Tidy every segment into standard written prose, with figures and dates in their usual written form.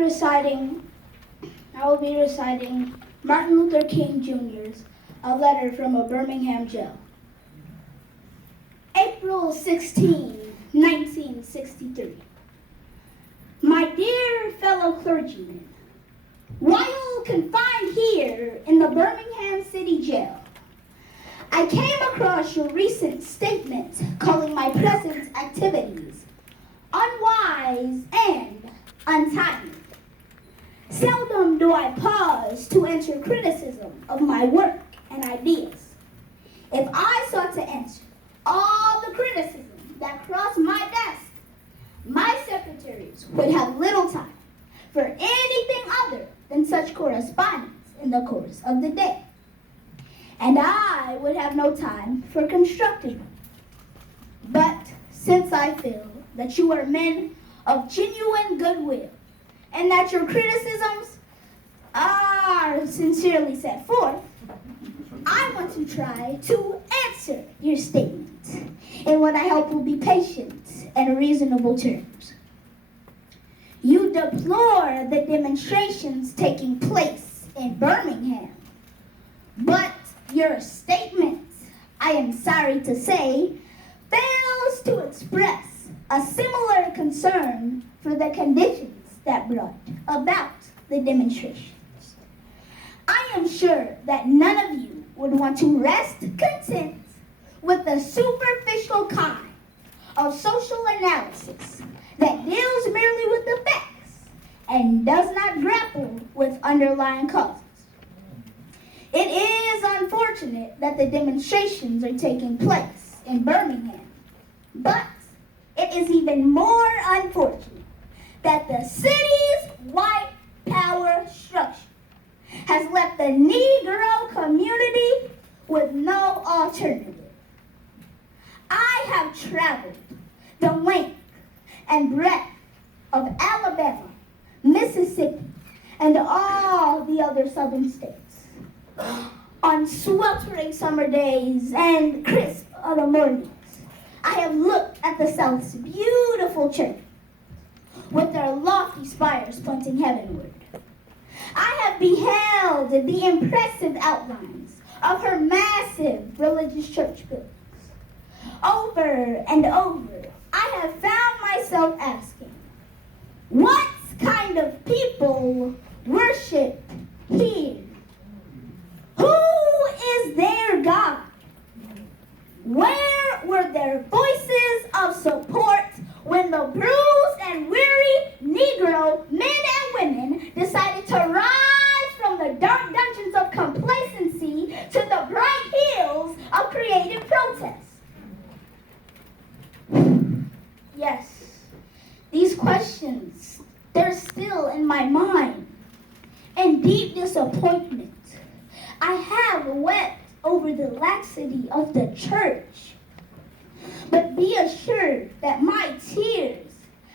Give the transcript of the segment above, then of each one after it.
reciting Martin Luther King Jr.'s A Letter from a Birmingham Jail. April 16, 1963. My dear fellow clergymen, while confined here in the Birmingham City Jail, I came across your recent statement calling my present activities unwise and untimely. Seldom do I pause to answer criticism of my work and ideas. If I sought to answer all the criticism that crossed my desk, my secretaries would have little time for anything other than such correspondence in the course of the day. And I would have no time for constructive work. But since I feel that you are men of genuine goodwill and that your criticisms are sincerely set forth, I want to try to answer your statement in what I hope will be patient and reasonable terms. You deplore the demonstrations taking place in Birmingham, but your statement, I am sorry to say, fails to express a similar concern for the conditions that brought about the demonstrations. I am sure that none of you would want to rest content with the superficial kind of social analysis that deals merely with the facts and does not grapple with underlying causes. It is unfortunate that the demonstrations are taking place in Birmingham, but it is even more unfortunate that the city's white power structure has left the Negro community with no alternative. I have traveled the length and breadth of Alabama, Mississippi, and all the other southern states on sweltering summer days and crisp autumn mornings. I have looked at the South's beautiful churches with their lofty spires pointing heavenward. I have beheld the impressive outlines of her massive religious church buildings. Over and over, I have found myself asking, what kind of people worship here? Who is their God? Where were their voices of support when the bruised and weary Negro men and women decided to rise from the dark dungeons of complacency to the bright hills of creative protest? Yes, these questions, they're still in my mind. In deep disappointment, I have wept over the laxity of the church. But be assured that my tears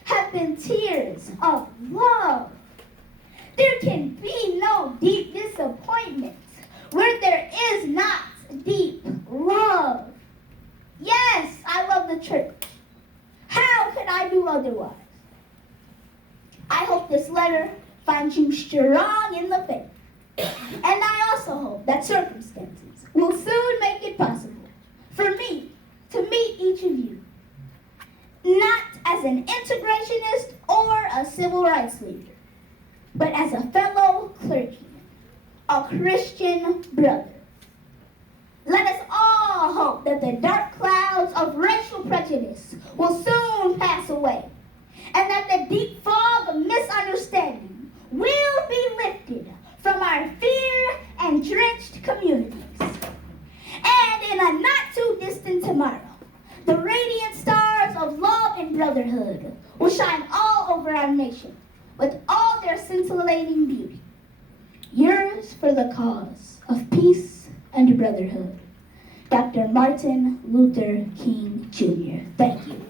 have been tears of love. There can be no deep disappointment where there is not deep love. Yes, I love the church. How could I do otherwise? I hope this letter finds you strong in the faith. And I also hope that circumstances will soon make it possible for me to meet each of you, not as an integrationist or a civil rights leader, but as a fellow clergyman, a Christian brother. Let us all hope that the dark clouds of racial prejudice will soon pass away, and that the deep fog of misunderstanding will be lifted from our fear and drenched communities. And in a not too distant tomorrow, the radiant stars of love and brotherhood will shine all over our nation with all their scintillating beauty. Yours for the cause of peace and brotherhood, Dr. Martin Luther King Jr. Thank you.